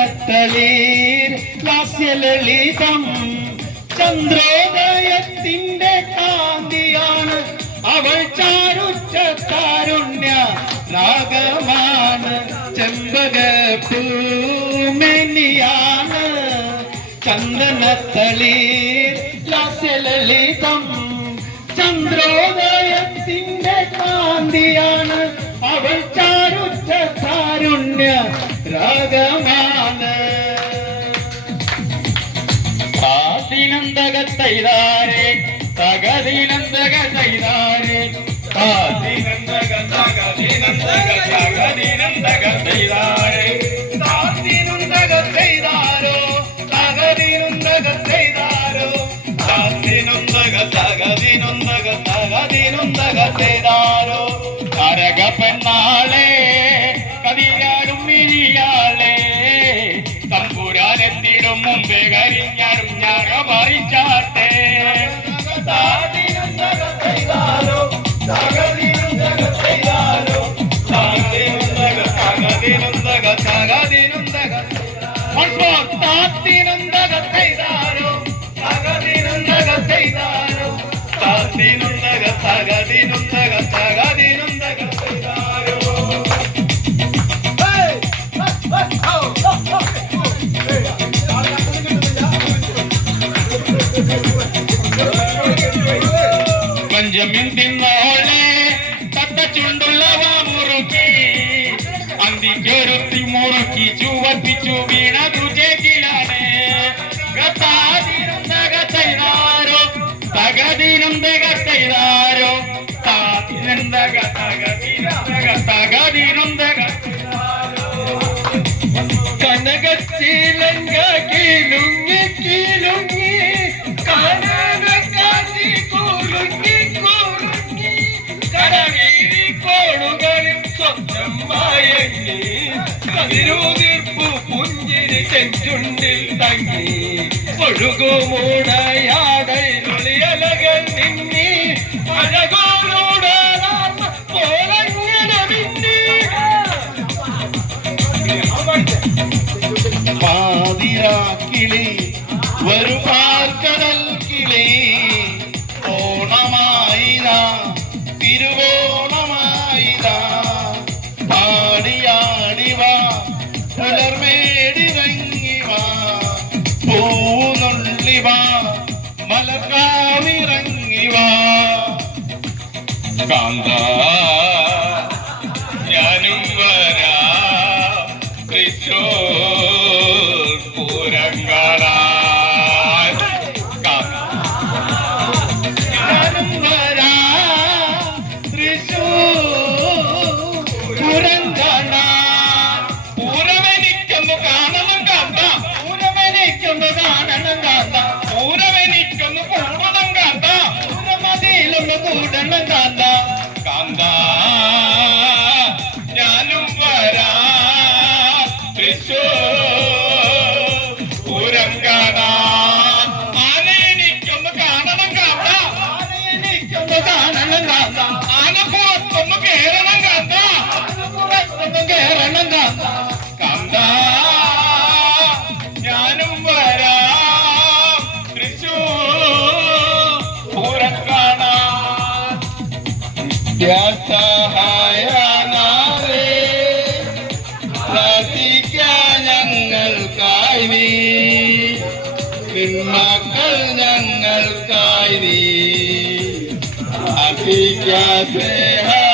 ചന്ദനത്തളീർ ലാസ്യലളിതം ചന്ദ്രോദയത്തിന്റെ കാന്തിയാണ് അവൾ ചാരുച്ച താരുണ്യ രാഗമാണ് ചെമ്പകപ്പൂമെനിയാണ് ചന്ദനത്തളീർ ലാസ്യലളിതം ചന്ദ്രോദയത്തിന്റെ കാന്തിയാണ് രാഗമാണ് ആദിനന്ദകത്തൈതാരെ തകതിനന്ദക തൈതാരെ ആദിനന്ദക തകതിനന്ദക തകതിനന്ദക തൈതാരെ ആദിനന്ദക തൈതാരോ തകതിനന്ദക തൈതാരോ ആദിനന്ദക തകതിനന്ദക തകതിനന്ദക തൈതാരോ കരക പെണ്ണാളെ കതിയാടും മുമ്പേ കരിഞ്ഞാടും ഞാറ പറിച്ചാട്ടെ പഞ്ചമിൻ തിന്നോളെ തത്ത ചുണ്ടുള്ളവ മുറുക്കി അന്തിക്കൊരുത്തി മുറുക്കി ചുവപ്പിച്ചു വീണതു ചേക്കിലാണ് ചെയ്താരോ തകതിനുന്തക ചെയ്താരോ താതിനന്തക തകതിനുന്തക മയങ്ങി കതിരൂതിർപ്പു പുഞ്ചിരി ചെഞ്ചുണ്ടിൽ തങ്ങി ഒഴുകുമൂടയാടയിലൊളിയലകൾ നിന്നി അഴകോലൂടെ പോലങ്ങനെ മിന്നി പാതിരാക്കിളി ഒരു പുലർമേടിറങ്ങിവ പൂന്നുള്ളിവ മലർക്കാവിറങ്ങിവ കാന്ത ഞാനും വരാ. തൃശൂർ സഹായനാരേ പ്രാർത്ഥിക്കാൻ ഞങ്ങൾക്കായി നീ. നിന്മക്കൾ ഞങ്ങൾക്കായി നീ. പ്രാർത്ഥിക്കാൻ സ്നേഹ